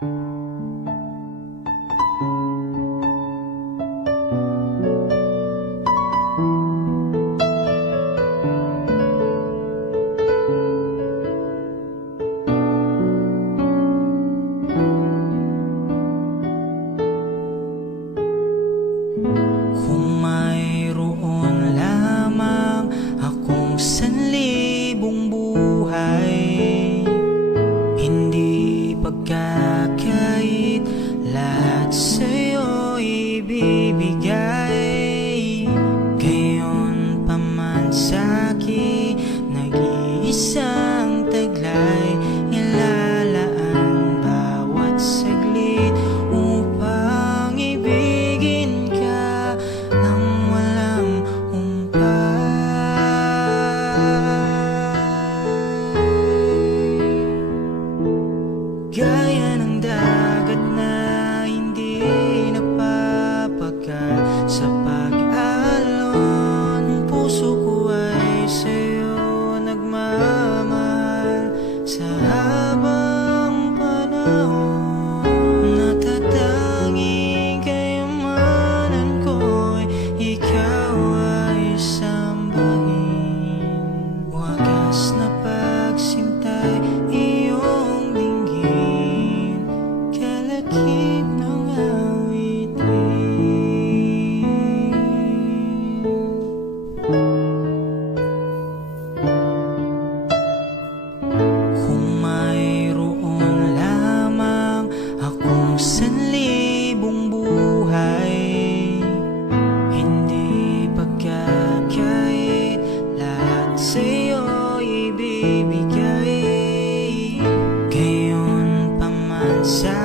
Kung mayroon lamang akong 1,000 buhay, hindi pagkakait, lahat sa'yo ibibigay. Gayon pa man sa'kin, nag-iisang taglay, ilalaan bawat saglit upang ibigin ka nang walang humpay. Gaya ng dagat na hindi napapagal sa pag-alon, ang puso ko ay sa'yo nagmamahal sa habang panahon. Natatanging kayamanan ko'y ikaw ay sambahin. Wagas na pagsintay iyong dinggin, kalakip ng awitin. Kung mayroon lamang akong 1,000 buhay, hindi pagkakait, lahat sa'yo ibibigay. Gayon pa man sa